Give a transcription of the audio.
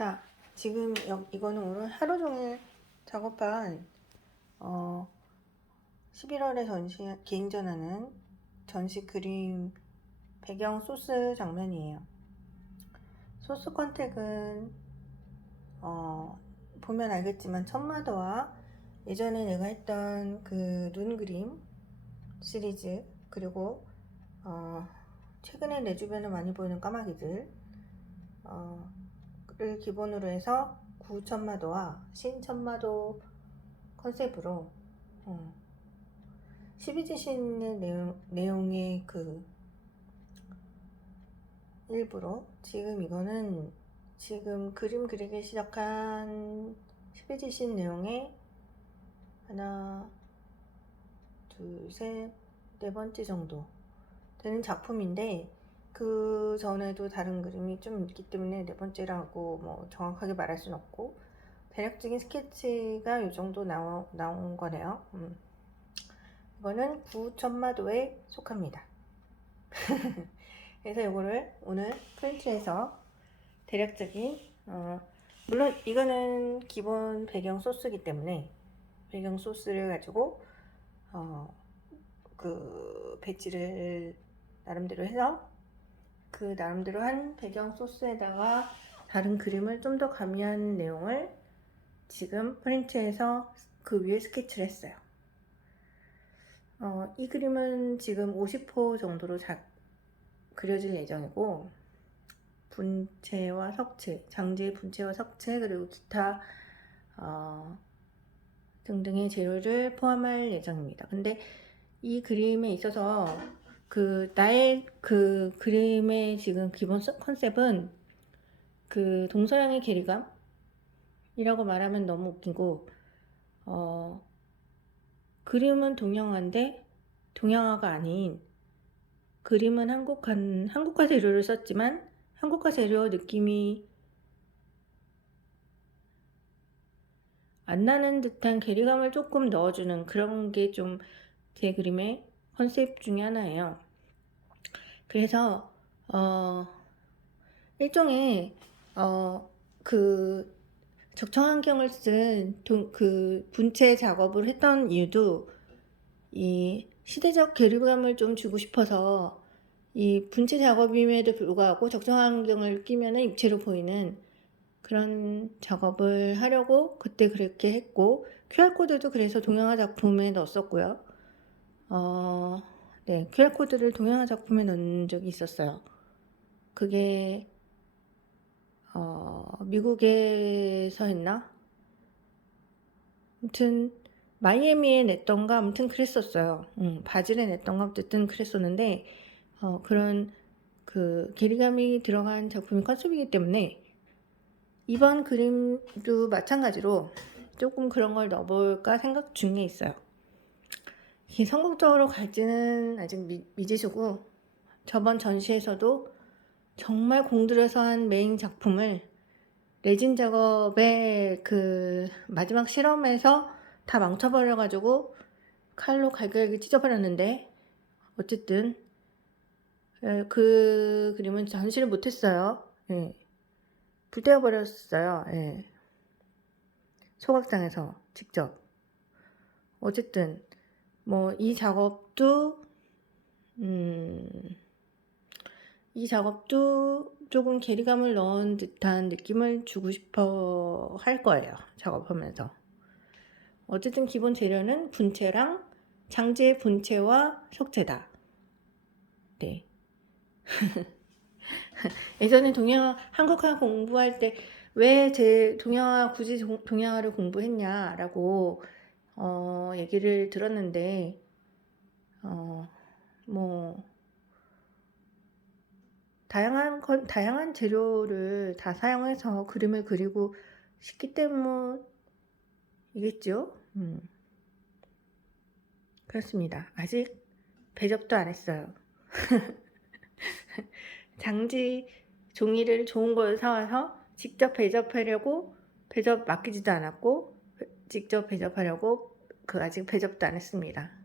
자, 지금 여, 이거는 오늘 하루 종일 작업한 어, 11월에 전시 개인전하는 전시 그림 배경 소스 장면이에요. 소스 컨택은 어, 보면 알겠지만 천마도와 예전에 내가 했던 그 눈 그림 시리즈 그리고 어, 최근에 내 주변에 많이 보이는 까마귀들 어, 를 기본으로 해서 구천마도와 신천마도 컨셉으로 어, 12지신의 내용, 내용의 그 일부로 지금 이거는 지금 그림 그리기 시작한 12지신 내용의 하나 둘 셋 네 번째 정도 되는 작품인데 그 전에도 다른 그림이 좀 있기 때문에 네 번째라고 뭐 정확하게 말할 수는 없고 대략적인 스케치가 이 정도 나오, 나온 거네요. 음. 이거는 구천마도에 속합니다. 그래서 이거를 오늘 프린트해서 대략적인 어, 물론 이거는 기본 배경 소스이기 때문에 배경 소스를 가지고 어, 그 배치를 나름대로 해서 그 나름대로 한 배경 소스에다가 다른 그림을 좀 더 가미한 내용을 지금 프린트해서 그 위에 스케치를 했어요. 어, 이 그림은 지금 50호 정도로 작, 그려질 예정이고 분체와 석체, 장지의 분체와 석체 그리고 기타 어, 등등의 재료를 포함할 예정입니다. 근데 이 그림에 있어서 그 나의 그 그림의 지금 기본 컨셉은 그 동서양의 괴리감이라고 말하면 너무 웃기고 어 그림은 동양화인데 동양화가 아닌 그림은 한국한 한국화 재료를 썼지만 한국화 재료 느낌이 안 나는 듯한 괴리감을 조금 넣어주는 그런 게 좀 제 그림의 컨셉 중에 하나예요. 그래서 어 일종의 어 그 적정환경을 쓴 그 분체 작업을 했던 이유도 이 시대적 괴리감을 좀 주고 싶어서 이 분체 작업임에도 불구하고 적정환경을 끼면 입체로 보이는 그런 작업을 하려고 그때 그렇게 했고 QR코드도 그래서 동영화 작품에 넣었었고요. 어, 네, QR코드를 동영화 작품에 넣은 적이 있었어요. 그게 어, 미국에서 했나? 아무튼 마이애미에 냈던가 아무튼 그랬었어요. 음, 바질에 냈던가 어쨌든 그랬었는데 어, 그런 그 괴리감이 들어간 작품이 컨셉이기 때문에 이번 그림도 마찬가지로 조금 그런 걸 넣어볼까 생각 중에 있어요. 이게 성공적으로 갈지는 아직 미, 미지수고 저번 전시에서도 정말 공들여서 한 메인 작품을 레진 작업의 그 마지막 실험에서 다 망쳐버려가지고 칼로 갈갈기 찢어버렸는데 어쨌든 그 그림은 전시를 못했어요. 예. 불태워버렸어요. 예. 소각장에서 직접. 어쨌든 뭐 이 작업도 음, 이 작업도 조금 괴리감을 넣은 듯한 느낌을 주고 싶어 할 거예요. 작업하면서. 어쨌든 기본 재료는 분체랑 장지의 분체와 석재다. 네. 예전에 동양화, 한국화 공부할 때 왜 제 동양화, 굳이 동양화를 공부했냐라고 어, 얘기를 들었는데, 어, 뭐, 다양한 건, 다양한 재료를 다 사용해서 그림을 그리고 싶기 때문이겠죠? 음. 그렇습니다. 아직 배접도 안 했어요. 장지 종이를 좋은 걸 사와서 직접 배접하려고 배접 맡기지도 않았고 직접 배접하려고 그 아직 배접도 안 했습니다.